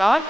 God.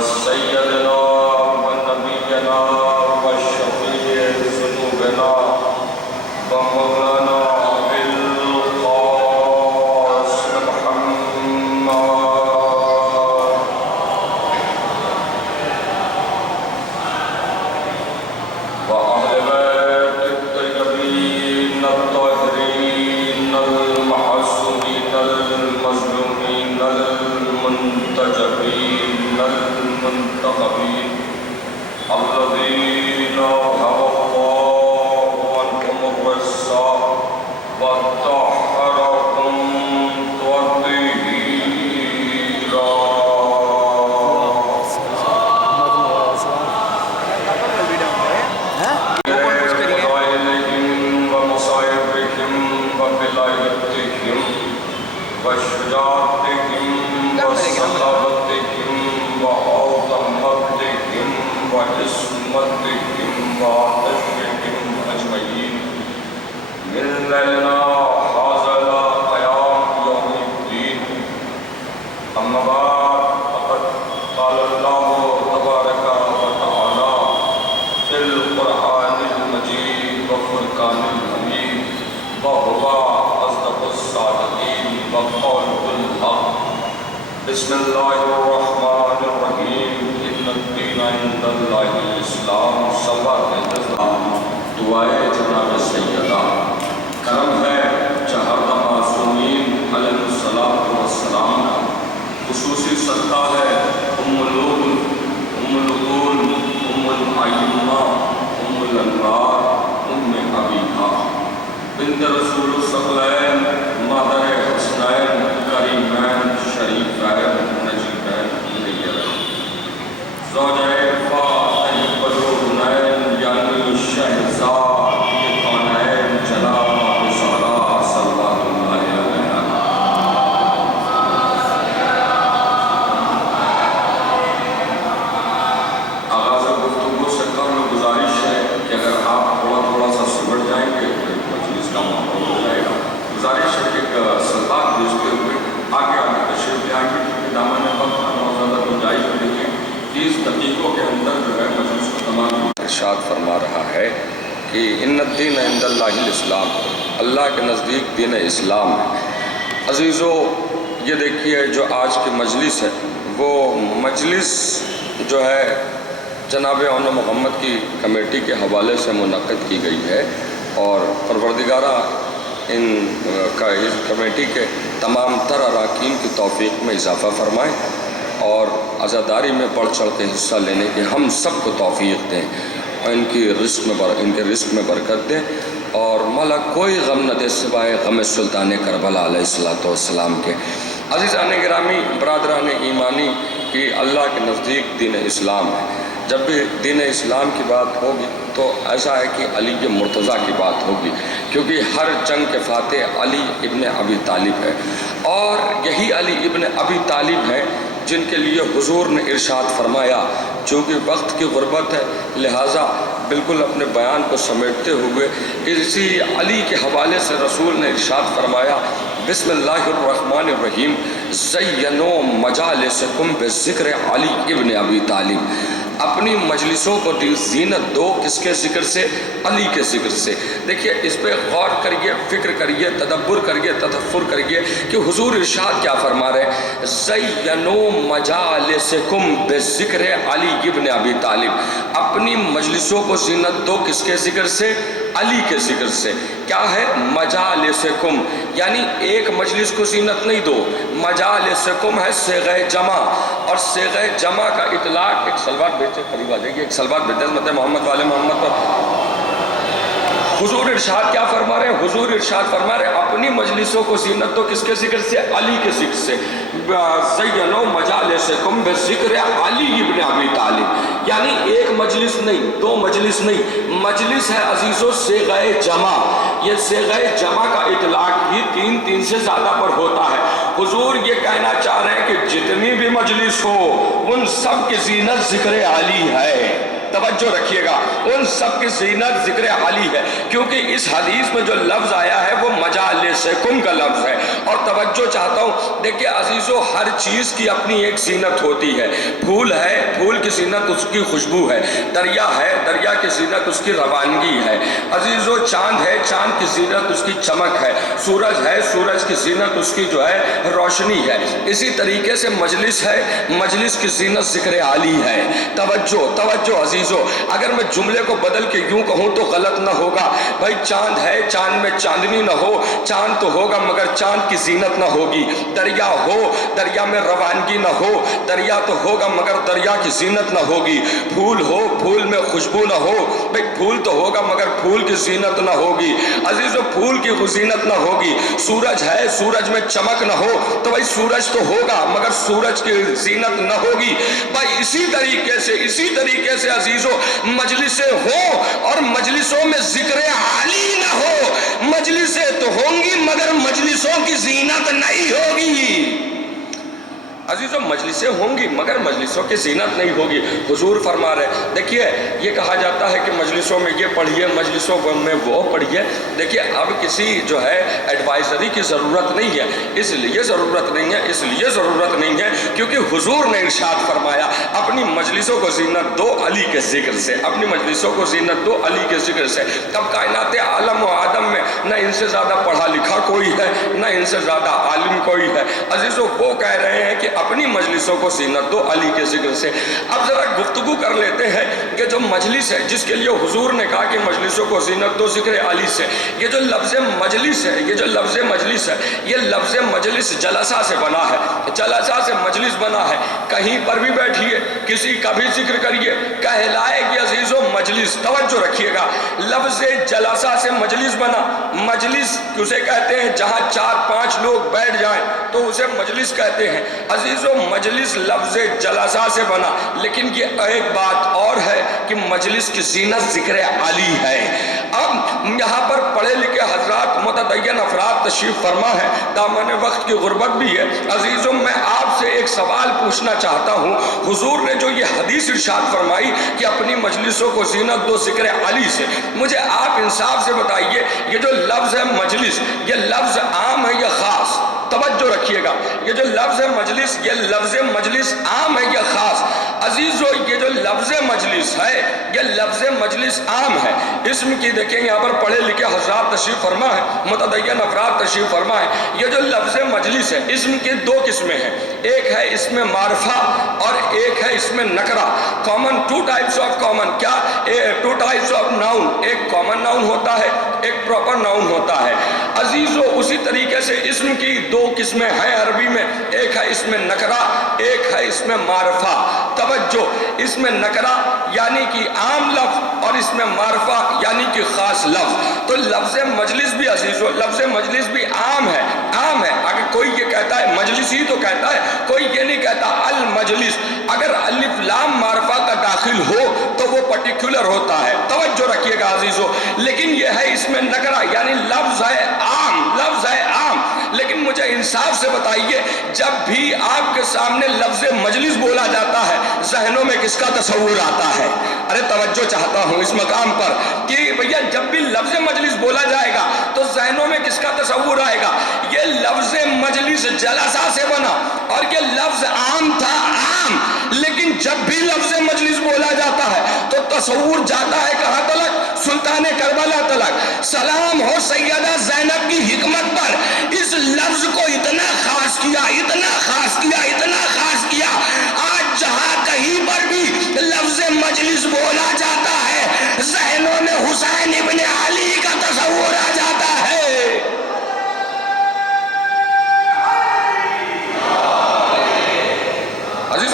سيدنا ونبينا وشفيع ذنوبنا ومولانا مدهم وتشريعهم أجمعين من ليلنا هذا إلى قيام يوم الدين. أما بعد فقد قال الله تبارك وتعالى في القرآن المجيد والفرقان الحميد وهو أصدق الصادقين وقوله الحق. بسم الله الرحمن الرحيم. إن الدين عند الله الإسلام. دعائے جناب سیدہ کرم ہے چہردہ معصومین علیہ الصلاۃ والسلام کا. خصوصی صدقہ ہے ام العلوم، ام العقول، ام الائمہ، ام الانوار، ام حبیبہ بنت رسول الثقلین، مادر حسنین کریمین شریفین نجیبین زوجہ فاطمہ بدرالعینین یعنی شہزاد کونین جناب رسالہ صلوات اللہ علیہ. آغاز گفتگو سے قبل گزارش ہے کہ اگر آپ تھوڑا سا سمٹ جائیں گے تو مجلس کا ماحول ہو جائے گا. گزارش ہے کہ سلطان بھیجتے ہوئے آگے تشریف لے آئیں گے کیونکہ دامن وقت بہت زیادہ گنجائش ملے گی. 30 دقیقوں کے اندر جو ہے مجلس کو تمام ارشاد فرما رہا ہے کہ ان الدین عند اللہ الاسلام، اللہ کے نزدیک دین اسلام ہے. عزیزو یہ دیکھیے جو آج کی مجلس ہے وہ مجلس جو ہے جناب اون محمد کی کمیٹی کے حوالے سے منعقد کی گئی ہے اور پروردگارہ ان اس کمیٹی کے تمام تر اراکین کی توفیق میں اضافہ فرمائیں اور عزاداری میں بڑھ چڑھ کے حصہ لینے کی ہم سب کو توفیق دیں اور ان کے رزق میں برکت دیں اور مولا کوئی غم نہ دے سوائے غم سلطان کربلا علیہ السلام کے. عزیزان گرامی، برادران ایمانی کی اللہ کے نزدیک دین اسلام ہے. جب بھی دین اسلام کی بات ہوگی تو ایسا ہے کہ علی مرتضیٰ کی بات ہوگی کیونکہ ہر جنگ کے فاتح علی ابن ابی طالب ہے اور یہی علی ابن ابی طالب ہیں جن کے لیے حضور نے ارشاد فرمایا. چونکہ وقت کی غربت ہے لہٰذا بالکل اپنے بیان کو سمیٹتے ہوئے اسی علی کے حوالے سے رسول نے ارشاد فرمایا بسم اللہ الرحمن الرحیم زینوا مجالسکم بذکر علی ابن ابی طالب. اپنی مجلسوں کو زینت دو کس کے ذکر سے؟ علی کے ذکر سے. دیکھیے اس پہ غور کریے، فکر کریے، تدبر کریے، تدفر کریے کہ حضور ارشاد کیا فرما رہے ہیں. زینوا مجالسکم بذکر علی ابن ابی طالب. اپنی مجلسوں کو زینت دو کس کے ذکر سے؟ علی کے ذکر سے. کیا ہے مجالسکم؟ یعنی ایک مجلس کو زینت نہیں دو. مجالسکم ہے صیغہ جمع اور صیغہ جمع کا اطلاق ایک سلوات بیچے قریب آ جائے گی، ایک سلوات بیچے عظمت محمد والے محمد پر. حضور ارشاد کیا فرما رہے ہیں؟ حضور ارشاد فرما رہے ہیں اپنی مجلسوں کو زینت دو کس کے ذکر سے؟ علی کے ذکر سے. زینوا مجالسکم بذکر علی ابن ابی طالب. یعنی ایک مجلس نہیں، دو مجلس نہیں، مجلس ہے عزیزو صیغہ جمع. یہ صیغہ جمع کا اطلاق بھی تین سے زیادہ پر ہوتا ہے. حضور یہ کہنا چاہ رہے ہیں کہ جتنی بھی مجلس ہو ان سب کی زینت ذکر علی ہے. توجہ رکھیے گا، ان سب کی زینت ذکر علی ہے کیونکہ اس حدیث میں جو لفظ آیا ہے وہ مجالسکم کا لفظ ہے. اور توجہ چاہتا ہوں، دیکھیے عزیزو ہر چیز کی اپنی ایک زینت ہوتی ہے. پھول ہے، پھول کی زینت اس کی خوشبو ہے. دریا ہے، دریا کی زینت اس کی روانگی ہے. عزیزو چاند ہے، چاند کی زینت اس کی چمک ہے. سورج ہے، سورج کی زینت اس کی جو ہے روشنی ہے. اسی طریقے سے مجلس ہے، مجلس کی زینت ذکر علی ہے. توجہ عزیزو، اگر میں جملے کو بدل کے یوں کہوں تو غلط نہ ہوگا. بھائی چاند ہے، چاند میں چاندنی نہ ہو، چاند تو ہوگا مگر چاند کی زینت نہ ہوگی. دریا ہو، دریا میں روانگی نہ ہو، دریا تو ہوگا مگر دریا کی زینت نہ ہوگی. پھول ہو، پھول میں خوشبو نہ ہو، بھائی پھول تو ہوگا مگر پھول کی زینت نہ ہوگی. عزیزو پھول کی زینت نہ ہوگی. سورج ہے، سورج میں چمک نہ ہو تو بھائی سورج تو ہوگا مگر سورج کی زینت نہ ہوگی. بھائی اسی طریقے سے عزیزو مجلسیں ہوں اور مجلسوں میں ذکر علی نہ ہو، مجلسیں تو ہوں گی مگر مجلسوں کی زینت نہیں ہوگی. عزیزوں مجلسیں ہوں گی مگر مجلسوں کی زینت نہیں ہوگی. حضور فرما رہے دیکھیے یہ کہا جاتا ہے کہ مجلسوں میں یہ پڑھیے مجلسوں میں وہ پڑھیے. دیکھیے اب کسی جو ہے ایڈوائزری کی ضرورت نہیں ہے, اس لیے ضرورت نہیں ہے کیونکہ حضور نے ارشاد فرمایا اپنی مجلسوں کو زینت دو علی کے ذکر سے, اپنی مجلسوں کو زینت دو علی کے ذکر سے. اب کائنات عالم و آدم میں نہ ان سے زیادہ پڑھا لکھا کوئی ہے نہ ان سے زیادہ عالم کوئی ہے. عزیزوں وہ کہہ رہے ہیں کہ اپنی مجلسوں کو زینت دو علی کے ذکر سے. اب ذرا گفتگو کر لیتے ہیں کہ جو مجلس ہے جس کے لیے حضور نے کہا کہ مجلسوں کو زینت دو ذکر علی سے, یہ جو لفظ مجلس ہے یہ لفظ مجلس جلسہ سے بنا ہے, جلسہ سے مجلس بنا ہے. کہیں پر بھی بیٹھیے کسی کا بھی ذکر کریے کہلائے گی عزیزوں مجلس. توجہ رکھیے گا لفظ جلسہ سے مجلس بنا. مجلس اسے کہتے ہیں جہاں 4-5 لوگ بیٹھ جائیں تو اسے مجلس کہتے ہیں. عزیزوں مجلس لفظ جلسہ سے بنا, لیکن یہ ایک بات اور ہے کہ مجلس کی زینت ذکر علی ہے. اب یہاں پر پڑھے لکھے حضرات متدین افراد تشریف فرما ہے, دامن وقت کی غربت بھی ہے. عزیزوں میں آپ سے ایک سوال پوچھنا چاہتا ہوں, حضور نے جو یہ حدیث ارشاد فرمائی کہ اپنی مجلسوں کو زینت دو ذکر علی سے, مجھے آپ انصاف سے بتائیے یہ جو لفظ ہے مجلس یہ لفظ عام ہے یا خاص؟ توجہ رکھیے گا یہ جو لفظ مجلس یہ لفظ مجلس عام ہے یا خاص؟ عزیزو یہ جو لفظ مجلس ہے یہ لفظ مجلس عام ہے. اسم کی دیکھیں یہاں پر پڑھے لکھے حضرات تشریف فرما ہے, متدین افراد تشریف فرما ہے. یہ جو لفظ مجلس ہے اسم کی 2 قسمیں ہیں, ایک ہے اسم معرفہ اور ایک ہے اسم نکرہ. کامن 2 ٹائپس آف کامن کیا 2 ٹائپس آف ناؤن, ایک کامن ناؤن ہوتا ہے ایک پراپر ناؤن ہوتا ہے. عزیزو اسی طریقے سے اسم کی 2 قسمیں ہیں عربی میں, ایک ہے اسم نکرہ ایک ہے اسم معرفہ. توجہ اسم نکرہ یعنی کہ عام لفظ اور اسم معرفہ یعنی کہ خاص لفظ. تو لفظ مجلس بھی عزیزو لفظ مجلس بھی عام ہے. اگر کوئی یہ کہتا ہے مجلس ہی تو کہتا ہے, کوئی یہ نہیں کہتا المجلس. اگر الف لام معرفہ کا داخل ہو تو وہ پرٹیکولر ہوتا ہے. توجہ رکھیے گا عزیزو. لیکن یہ ہے اسم نکرہ یعنی لفظ ہے عام. لیکن مجھے انصاف سے بتائیے جب بھی آپ کے سامنے لفظ مجلس بولا جاتا ہے ذہنوں میں کس کا تصور آتا ہے؟ ارے توجہ چاہتا ہوں اس مقام پر کہ بھیا جب بھی لفظ مجلس بولا جائے گا تو ذہنوں میں کس کا تصور آئے گا؟ یہ لفظ مجلس جلسہ سے بنا اور یہ لفظ عام تھا عام, لیکن جب بھی لفظ مجلس بولا جاتا ہے تو تصور جاتا ہے کہاں تلک؟ سلطان کربلا تلک. سلام ہو سیدہ زینب کی حکمت پر, اس لفظ کو اتنا خاص کیا آج جہاں کہیں پر بھی لفظ مجلس بولا جاتا ہے ذہنوں میں حسین ابن علی کا تصور آ جاتا ہے. عزیز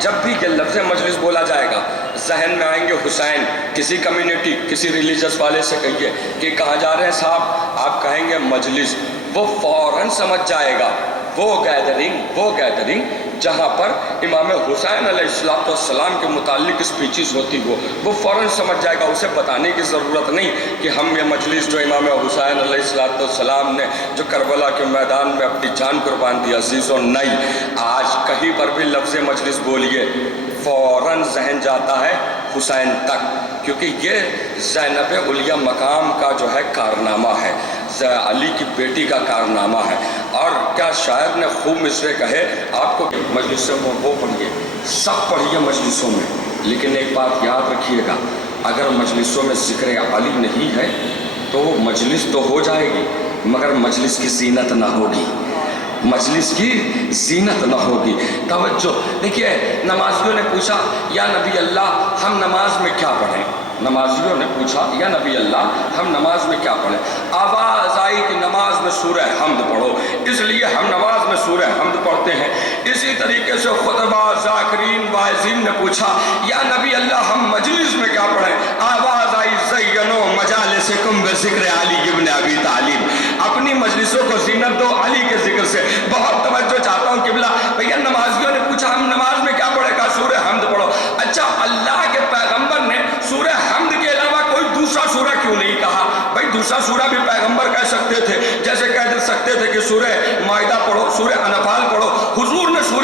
جب بھی یہ لفظ مجلس بولا جائے گا ذہن میں آئیں گے حسین. کسی کمیونٹی کسی ریلیجس والے سے کہیے کہ کہاں جا رہے ہیں صاحب, آپ کہیں گے مجلس, وہ فوراً سمجھ جائے گا وہ گیدرنگ جہاں پر امام حسین علیہ السلام کے متعلق اسپیچز ہوتی وہ فوراً سمجھ جائے گا. اسے بتانے کی ضرورت نہیں کہ ہم یہ مجلس جو امام حسین علیہ السلام نے جو کربلا کے میدان میں اپنی جان قربان دی عزیزوں, نہیں. آج کہیں پر بھی لفظ مجلس بولیے فوراً ذہن جاتا ہے حسین تک, کیونکہ یہ زینب علیہ مقام کا جو ہے کارنامہ ہے, علی کی بیٹی کا کارنامہ ہے. اور کیا شاعر نے خوب مصرے کہے آپ کو مجلسوں میں وہ پڑھیے, سب پڑھیے مجلسوں میں, لیکن ایک بات یاد رکھیے گا اگر مجلسوں میں ذکر علی نہیں ہے تو مجلس تو ہو جائے گی مگر مجلس کی زینت نہ ہوگی, مجلس کی زینت نہ ہوگی. توجہ دیکھیے نمازیوں نے پوچھا یا نبی اللہ ہم نماز میں کیا پڑھیں؟ نمازیوں نے پوچھا یا نبی اللہ ہم نماز میں کیا پڑھیں؟ آواز آئی کہ نماز میں سورہ حمد پڑھو, اس لیے ہم نماز میں سورہ حمد پڑھتے ہیں. اسی طریقے سے خطبہ ذاکرین واعظین نے پوچھا یا نبی اللہ ہم مجلس میں کیا پڑھیں؟ آواز آئی زینو مجالسکم بذکر علی ابن ابی طالب, اپنی مجلسوں کو زینت دو علی کے ذکر سے. بہت توجہ چاہتا ہوں قبلہ بھیا نمازیوں نے پوچھا ہم نماز میں کیا پڑھے؟ کہا سورہ حمد پڑھو. اچھا اللہ کے پیغمبر نے سورہ حمد کے علاوہ کوئی دوسرا سورہ کیوں نہیں کہا؟ بھائی دوسرا سورہ بھی پیغمبر کہہ سکتے تھے, جیسے کہہ سکتے تھے کہ سورہ مائدہ پڑھو, سورہ انفال پڑھو. حضور نے سورہ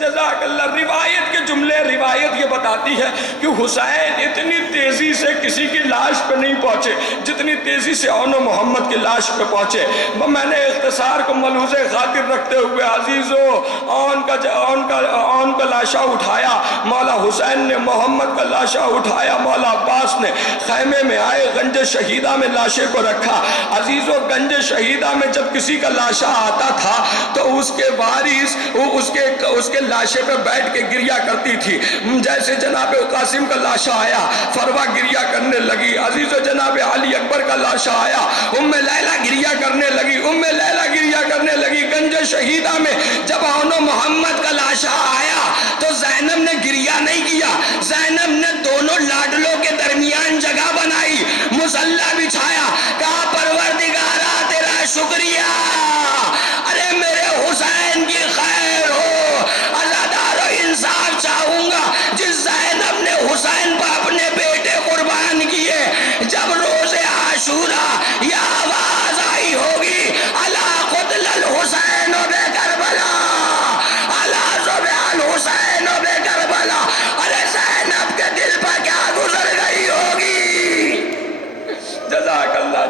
جزاک اللہ. روایت کے جملے، روایت یہ بتاتی ہے کہ حسین اتنی تیزی سے کسی کی لاش پہ نہیں پہنچے جتنی تیزی سے اون و محمد کی لاش پہ پہنچے. میں نے اختصار کو ملحوظ خاطر رکھتے ہوئے عزیزو اون کا لاشا اٹھایا، مولا حسین نے محمد کا لاشا اٹھایا، مولا عباس نے خیمے میں آئے، گنج شہیدہ میں لاشے کو رکھا. عزیزو گنج شہیدہ میں جب کسی کا لاشا آتا تھا تو اس کے وارث اس کے لاشے پہ بیٹھ کے گریہ کرتی تھی. جیسے جناب قاسم کا لاشا آیا فروا گریہ کرنے لگی. عزیزو جناب علی اکبر کا لاشا آیا، ام لیلہ گریہ کرنے لگی، ام لیلہ گریہ کرنے لگی. گنج شہیدہ میں جب اون و محمد کا لاشا آیا تو زینب نے گریہ نہیں کیا، زینب نے دونوں لاڈلوں کے درمیان جگہ بنائی، مصلی بچھایا، کہا پروردگارا تیرا شکریہ، ارے میرے حسین کی خیر ہو، عزادار و انصاف چاہوں گا. جس زینب نے حسین پر اپنے بیٹے قربان کیے، جب روز عاشوراء یہ آواز آئی ہوگی الا قتل الحسین بے کربلا، الا ذبح الحسین بے کربلا، ارے زینب کے دل پر کیا گزر گئی ہوگی. جزاک اللہ.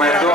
میں 2